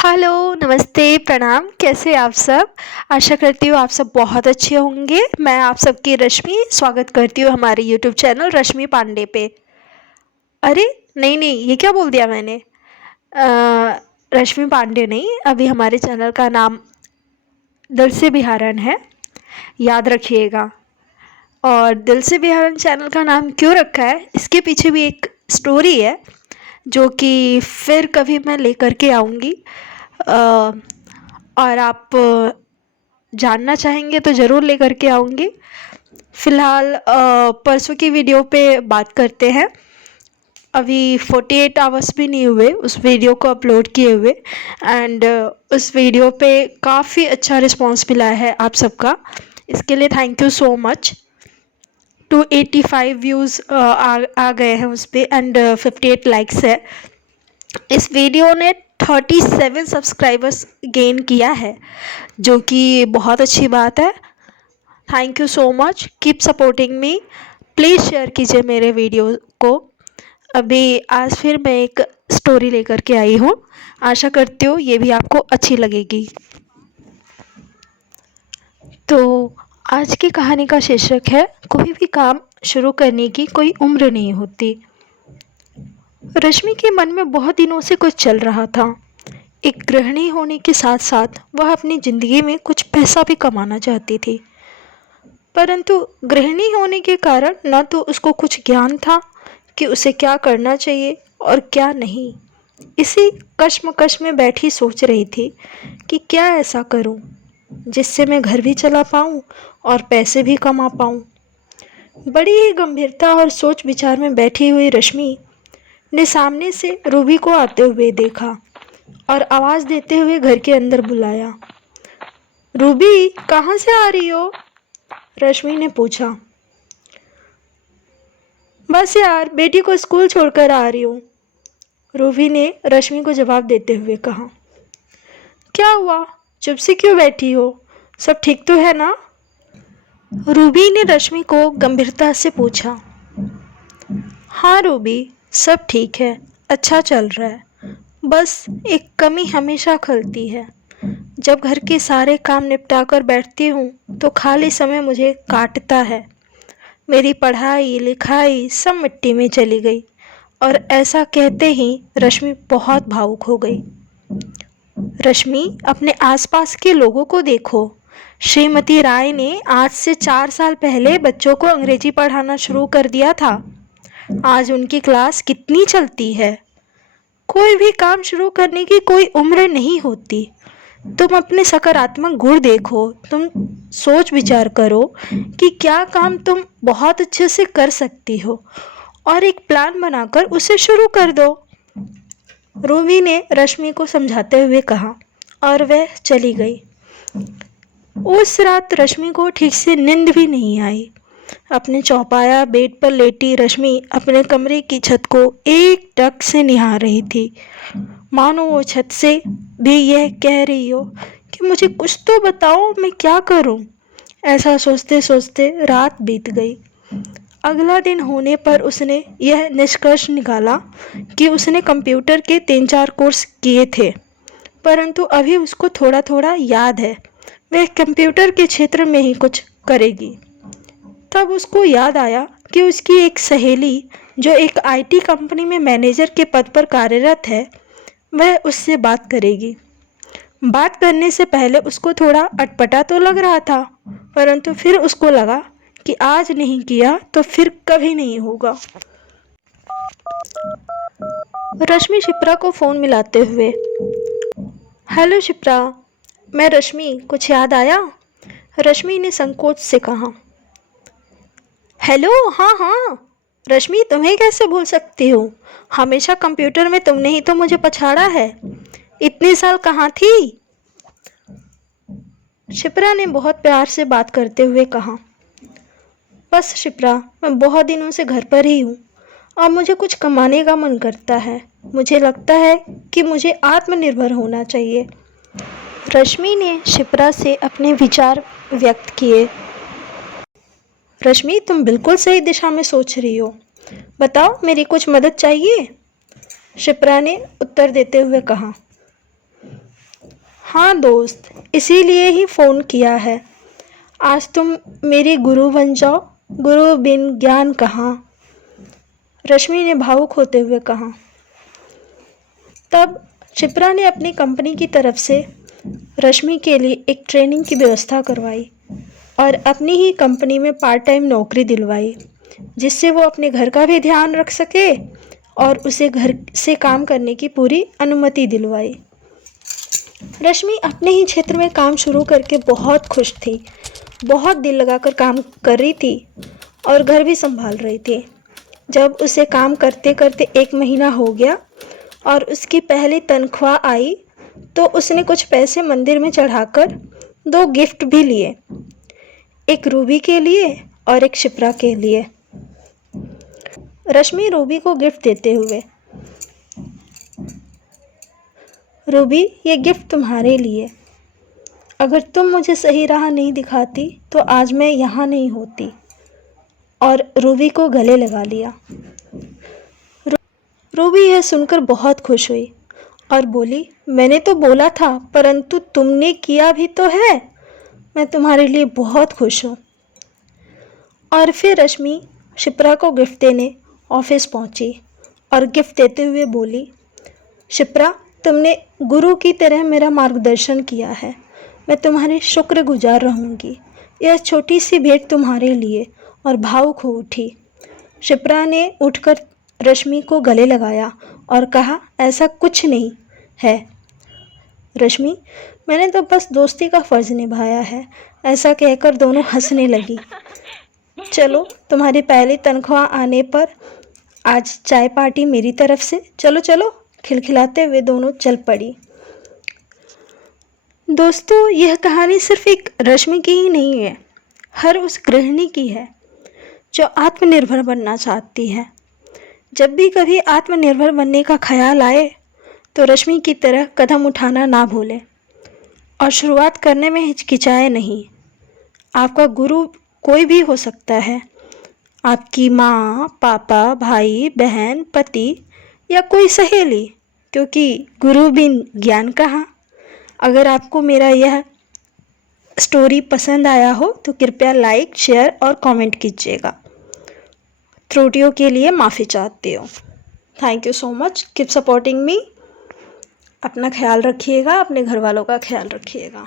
Hello, नमस्ते, प्रणाम। कैसे आप सब? आशा करती हूँ आप सब बहुत अच्छे होंगे। मैं आप सबकी रश्मि स्वागत करती हूँ हमारे यूट्यूब चैनल रश्मि पांडे पे। अरे! नहीं, नहीं, ये क्या बोल दिया मैंने? रश्मि पांडे नहीं, अभी हमारे चैनल का नाम दिल से बिहारन है, याद रखिएगा। और दिल से बिहारन चैनल का नाम क्यों रखा है, इसके पीछे भी एक स्टोरी है, जो कि फिर कभी मैं लेकर के आऊँगी। और आप जानना चाहेंगे तो ज़रूर लेकर के आऊँगी। फ़िलहाल परसों की वीडियो पे बात करते हैं। अभी 48 आवर्स भी नहीं हुए उस वीडियो को अपलोड किए हुए, एंड उस वीडियो पे काफ़ी अच्छा रिस्पांस मिला है आप सबका। इसके लिए thank you so much. 285 views आ गए हैं उस पर, एंड 58 लाइक्स है। इस वीडियो ने 37 सब्सक्राइबर्स गेन किया है, जो कि बहुत अच्छी बात है। Thank you so much, keep supporting me. Please share कीजिए मेरे वीडियो को। अभी आज फिर मैं एक स्टोरी लेकर के आई हूँ, आशा करती हूँ ये भी आपको अच्छी लगेगी। तो आज की कहानी का शीर्षक है, कोई भी काम शुरू करने की कोई उम्र नहीं होती। रश्मि के मन में बहुत दिनों से कुछ चल रहा था। एक गृहिणी होने के साथ साथ वह अपनी ज़िंदगी में कुछ पैसा भी कमाना चाहती थी, परंतु गृहिणी होने के कारण न तो उसको कुछ ज्ञान था कि उसे क्या करना चाहिए और क्या नहीं। इसी कश्मकश में बैठी सोच रही थी कि क्या ऐसा करूं जिससे मैं घर भी चला पाऊं और पैसे भी कमा पाऊं। बड़ी ही गंभीरता और सोच विचार में बैठी हुई रश्मि ने सामने से रूबी को आते हुए देखा और आवाज़ देते हुए घर के अंदर बुलाया। रूबी, कहाँ से आ रही हो? रश्मि ने पूछा। बस यार, बेटी को स्कूल छोड़कर आ रही हूँ, रूबी ने रश्मि को जवाब देते हुए कहा। क्या हुआ, चुप से क्यों बैठी हो? सब ठीक तो है ना? रूबी ने रश्मि को गंभीरता से पूछा। हाँ रूबी, सब ठीक है, अच्छा चल रहा है। बस एक कमी हमेशा खलती है। जब घर के सारे काम निपटा कर बैठती हूँ तो खाली समय मुझे काटता है। मेरी पढ़ाई लिखाई सब मिट्टी में चली गई। और ऐसा कहते ही रश्मि बहुत भावुक हो गई। रश्मि, अपने आसपास के लोगों को देखो। श्रीमती राय ने आज से 4 साल पहले बच्चों को अंग्रेजी पढ़ाना शुरू कर दिया था। आज उनकी क्लास कितनी चलती है। कोई भी काम शुरू करने की कोई उम्र नहीं होती। तुम अपने सकारात्मक गुण देखो, तुम सोच विचार करो कि क्या काम तुम बहुत अच्छे से कर सकती हो और एक प्लान बनाकर उसे शुरू कर दो, रूबी ने रश्मि को समझाते हुए कहा, और वह चली गई। उस रात रश्मि को ठीक से नींद भी नहीं आई। अपने चौपाया बेड पर लेटी रश्मि अपने कमरे की छत को एक टक से निहार रही थी, मानो वो छत से भी यह कह रही हो कि मुझे कुछ तो बताओ, मैं क्या करूं। ऐसा सोचते सोचते रात बीत गई। अगला दिन होने पर उसने यह निष्कर्ष निकाला कि उसने कंप्यूटर के 3-4 कोर्स किए थे, परंतु अभी उसको थोड़ा थोड़ा याद है। वह कंप्यूटर के क्षेत्र में ही कुछ करेगी। तब उसको याद आया कि उसकी एक सहेली जो एक आईटी कंपनी में मैनेजर के पद पर कार्यरत है, वह उससे बात करेगी। बात करने से पहले उसको थोड़ा अटपटा तो लग रहा था, परंतु फिर उसको लगा कि आज नहीं किया तो फिर कभी नहीं होगा। रश्मि शिप्रा को फ़ोन मिलाते हुए, हेलो शिप्रा, मैं रश्मि, कुछ याद आया? रश्मि ने संकोच से कहा। हेलो, हाँ हाँ रश्मि, तुम्हें कैसे भूल सकती हूँ? हमेशा कंप्यूटर में तुमने ही तो मुझे पछाड़ा है। इतने साल कहाँ थी? शिप्रा ने बहुत प्यार से बात करते हुए कहा। बस शिप्रा, मैं बहुत दिनों से घर पर ही हूँ। अब मुझे कुछ कमाने का मन करता है। मुझे लगता है कि मुझे आत्मनिर्भर होना चाहिए। रश्मि ने शिप्रा से अपने विचार व्यक्त किए। रश्मि, तुम बिल्कुल सही दिशा में सोच रही हो। बताओ, मेरी कुछ मदद चाहिए? शिप्रा ने उत्तर देते हुए कहा। हाँ दोस्त, इसीलिए ही फ़ोन किया है। आज तुम मेरी गुरु बन जाओ, गुरु बिन ज्ञान कहाँ। रश्मि ने भावुक होते हुए कहा। तब शिप्रा ने अपनी कंपनी की तरफ से रश्मि के लिए एक ट्रेनिंग की व्यवस्था करवाई और अपनी ही कंपनी में पार्ट टाइम नौकरी दिलवाई, जिससे वो अपने घर का भी ध्यान रख सके और उसे घर से काम करने की पूरी अनुमति दिलवाई। रश्मि अपने ही क्षेत्र में काम शुरू करके बहुत खुश थी, बहुत दिल लगाकर काम कर रही थी और घर भी संभाल रही थी। जब उसे काम करते करते 1 महीना हो गया और उसकी पहली तनख्वाह आई, तो उसने कुछ पैसे मंदिर में चढ़ाकर 2 गिफ्ट भी लिए, एक रूबी के लिए और एक शिप्रा के लिए। रश्मि रूबी को गिफ्ट देते हुए, रूबी, ये गिफ्ट तुम्हारे लिए। अगर तुम मुझे सही राह नहीं दिखाती तो आज मैं यहाँ नहीं होती। और रूबी को गले लगा लिया। रूबी यह सुनकर बहुत खुश हुई और बोली, मैंने तो बोला था, परंतु तुमने किया भी तो है। मैं तुम्हारे लिए बहुत खुश हूँ। और फिर रश्मि शिप्रा को गिफ्ट देने ऑफिस पहुँची और गिफ्ट देते हुए बोली, शिप्रा, तुमने गुरु की तरह मेरा मार्गदर्शन किया है। मैं तुम्हारी शुक्रगुजार रहूँगी। यह छोटी सी भेंट तुम्हारे लिए। और भावुक हो उठी। शिप्रा ने उठकर रश्मि को गले लगाया और कहा, ऐसा कुछ नहीं है रश्मि, मैंने तो बस दोस्ती का फ़र्ज़ निभाया है। ऐसा कहकर दोनों हंसने लगी। चलो, तुम्हारी पहली तनख्वाह आने पर आज चाय पार्टी मेरी तरफ से। चलो चलो, खिलखिलाते हुए दोनों चल पड़ी। दोस्तों, यह कहानी सिर्फ एक रश्मि की ही नहीं है, हर उस गृहिणी की है जो आत्मनिर्भर बनना चाहती है। जब भी कभी आत्मनिर्भर बनने का ख्याल आए तो रश्मि की तरह कदम उठाना ना भूलें और शुरुआत करने में हिचकिचाए नहीं। आपका गुरु कोई भी हो सकता है, आपकी माँ, पापा, भाई, बहन, पति या कोई सहेली, क्योंकि गुरु बिन ज्ञान कहाँ। अगर आपको मेरा यह स्टोरी पसंद आया हो तो कृपया लाइक, शेयर और कमेंट कीजिएगा। त्रुटियों के लिए माफ़ी चाहती हूँ। Thank you so much, keep supporting me. अपना ख्याल रखिएगा, अपने घर वालों का ख्याल रखिएगा।